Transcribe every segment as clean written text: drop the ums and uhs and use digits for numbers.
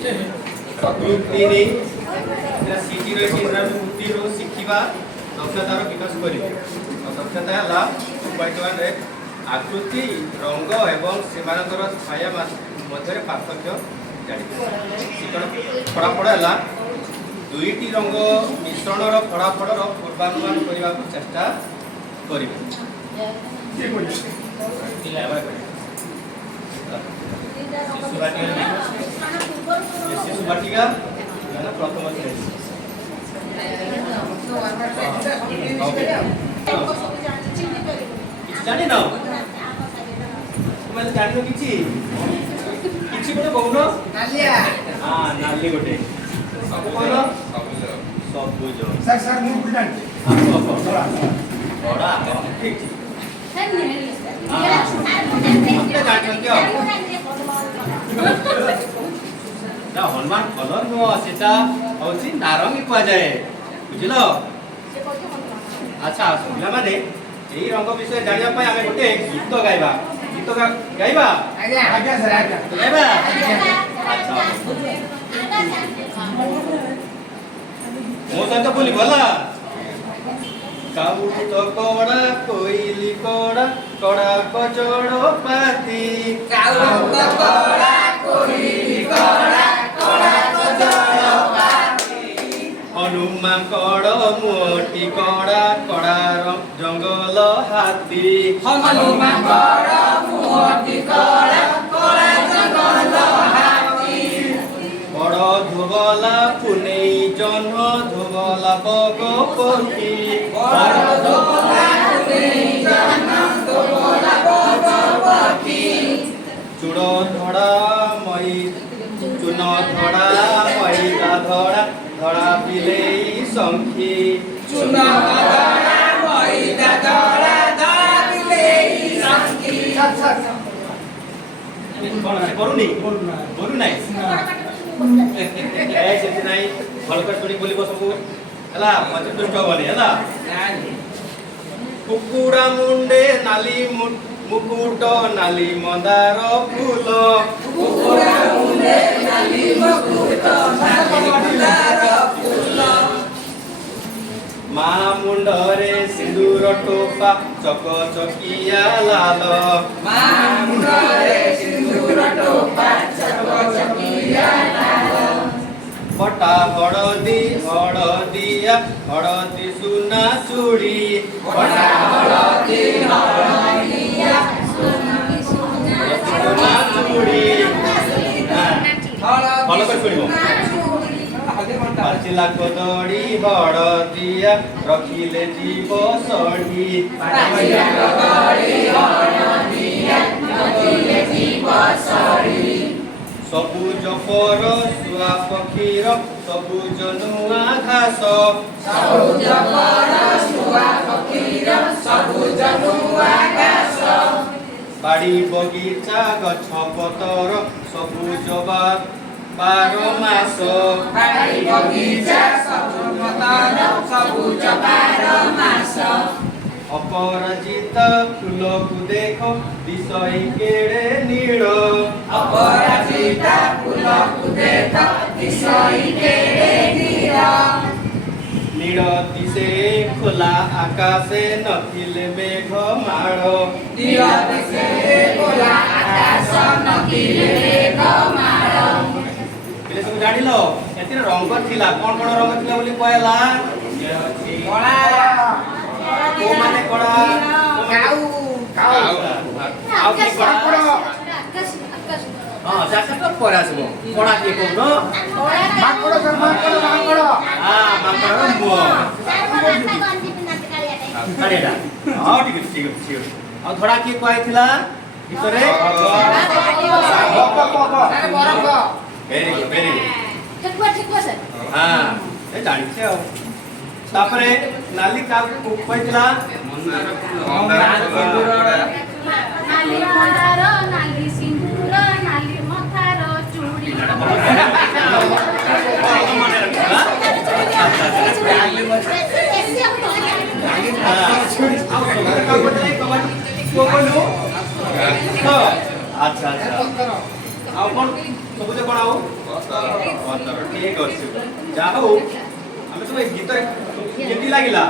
Group 3 एटा सीटी रो केन्द्र वृत्ति रो शिखिबा दक्षतार विकास करिवे। दक्षता हला उपायतवान रे आकृति रंग एवं सेमानकर छाया मध्य पार्थक्य जानिबे। फलाफल हला दुईटी रंग मिश्रणर फलाफलर पूर्वानुमान करने को चेष्टा करिवे। शिशु बाटिका प्रथम श्रेणी जानी ना तुम जान कि गोटे कौन हाँ नाली गोटे कौन सबुज बड़ा ठीक हनुमान कलर नुह से नारंगी कह जाए बुझल। अच्छा पिला माने यही रंग विषय जानिया आम गोटे गीत गाइबा गीत गाइबा गाइबा। अच्छा मो सहित बोली गला काउट कड़ा कोइली कड़ा कड़ा कजड़ पाती काउट कड़ा कोइली कड़ा कड़ा कजड़ पाती हनुमान कड़ मोटी कड़ा कड़ा जंगल हाथी हनुमान कड़ मोटी कड़ा कड़ा जंगल हाथी बड़ धोबला पुने जन्म धोबला बग पक्षी बड़ धोबला पुने जन्म धोबला बग पक्षी चूड़ धड़ा मई चून धड़ा मैदा धड़ा धड़ा बिलेई संखी चून धड़ा मैदा धड़ा धड़ा बिलेई संखी करूनी करू नाही सेठी नाही भलकर शुणी बोली सबू हला मते दुष्ट बने हला कुकुड़ा मुंडे नाली मुकुट नाली मंदार फूल कुकुड़ा मुंडे नाली मुकुट नाली मंदार फूल मा मुंडरे सिंदूर टोपा चक चकिया लाल मा मुंडरे सिंदूर टोपा चक चकिया लाल पटा हळदी हळदिया हळदी सुना चूड़ी पटा हळदी हळदिया सुना चूड़ी फॉलो कर सुनिबो पाचिला कदड़ी हळदिया रखिले जीव सढ़ी पाचिला कदड़ी हळदिया रखिले जीव सढ़ी सबुज पर सुआ पक्षीर सबुज नुआ घास सबुज पर सुआ पक्षीर सबुज नुआ घास बाड़ी बगीचा गछ पतर सबुज बार मास बाड़ी बगीचा सबुज पतर सबुज बार मास अपराजिता फूल को देख दिशई केड़े नीड़ अपराजिता फूल को देख दिशई केड़े नीड़ नीड़ दिशे खोला आकाशे नथिले मेघ माड़ नीड़ दिशे खोला आकाश नथिले मेघ माड़ बेले सब जानिलो एतिर रंग थिला कोन कोन रंग थिला बोली कहला कला को माने कड़ा काऊ काऊ काऊ की कड़ा हां जाका तो परा सब कड़ा के को न माकड़ सर माकड़ हां माकड़ मो कालियाटा हां ठीक ठीक ठीक आ थोड़ा की कहै थिला ভিতরে वेरी गुड ठीक हुआ सर हां ए जानि छे तापरे नाली का कहला नाली मंदार नाली सिंदूर नाली मथार चूड़ी अच्छा अच्छा ସବୁଜ କ'ଣ ଆଉ ପତର ଠିକ ଅଛି ଯାହା ହଉ ଆମେ ସବୁ ଗୀତରେ କେମିତି ଲାଗିଲା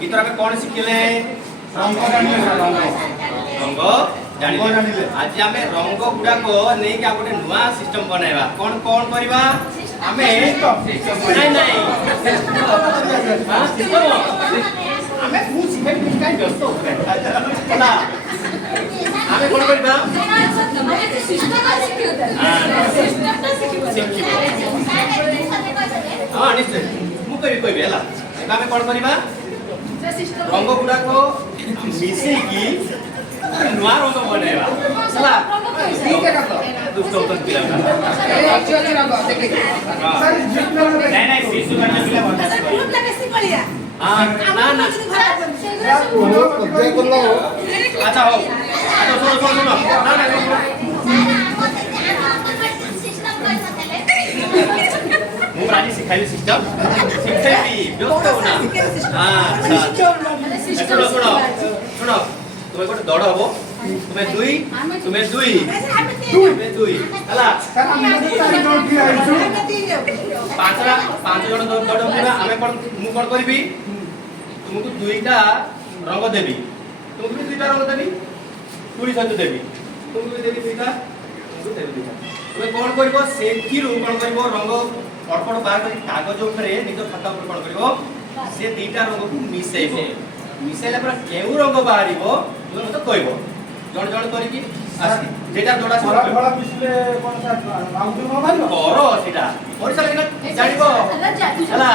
ଗୀତରେ ଆମେ କ'ଣ ଶିଖିଲେ ରଙ୍ଗ ଜାଣିଲେ ଆଜି ଆମେ ରଙ୍ଗ ଗୁଡାକ ନେଇକି ଆଉ ଗୋଟେ ନୂଆ ସିଷ୍ଟମ ବନାଇବା କ'ଣ କ'ଣ କରିବା ଆମେ ନାଇଁ ଆମେ ମୁଁ ଶିଖେଇବି କାଇଁ ବ୍ୟସ୍ତ ହେଲା ଆମେ କ'ଣ କରିବା ହଁ ନିଶ୍ଚୟ ମୁଁ କହିବି ହେଲା ଏବେ ଆମେ କ'ଣ କରିବା ରଙ୍ଗ ଗୁଡାକ ମିଶେଇକି ନୂଆ ରଙ୍ଗ ବନେଇବା ହେଲା ଦୁଷ୍ଟ ହଉଛନ୍ତି ନାଇଁ ଶିଶୁ ମାନେ ପିଲା ନା ନା ଆଚ୍ଛା ହଉ ଶୁଣ ନା ମୁଁ ଆଜି ଶିଖାଇବି ସିଷ୍ଟମ ଶିଖେଇବି ବ୍ୟସ୍ତ ହଉ ନା ଶୁଣ ତୁମେ ଗୋଟେ ଦୌଡ଼ ହବ ତୁମେ ଦୁଇ ହେଲା ପାଞ୍ଚ ଜଣ ଦୌଡ଼ ହବା ଆମେ ମୁଁ କ'ଣ କରିବି ତୁମକୁ ଦୁଇଟା ରଙ୍ଗ ଦେବି ତୁମକୁ ବି ଦୁଇଟା ରଙ୍ଗ ଦେବି ତୁଳି ସହିତ ଦେବି ତୁମକୁ ବି ଦେବି ଦୁଇଟା ତୁମକୁ ଦେବି ଦୁଇଟା ତୁମେ କ'ଣ କରିବ ସେଥିରୁ କ'ଣ କରିବ ରଙ୍ଗ ଅଳ୍ପ ବାହାର କରି କାଗଜ ଉପରେ ନିଜ ଖାତା ଉପରେ କ'ଣ କରିବ ସେ ଦୁଇଟା ରଙ୍ଗକୁ ମିଶାଇବ ମିଶାଇଲା ପରେ କେଉଁ ରଙ୍ଗ ବାହାରିବ ତୁମେ ମୋତେ କହିବ ଜଣେ ଜଣେ କରିକି ଆସି ଯେଟା ଯୋଉଟା କର ସେଇଟା କରିସାରିଲେ ଜାଣିବ ହେଲା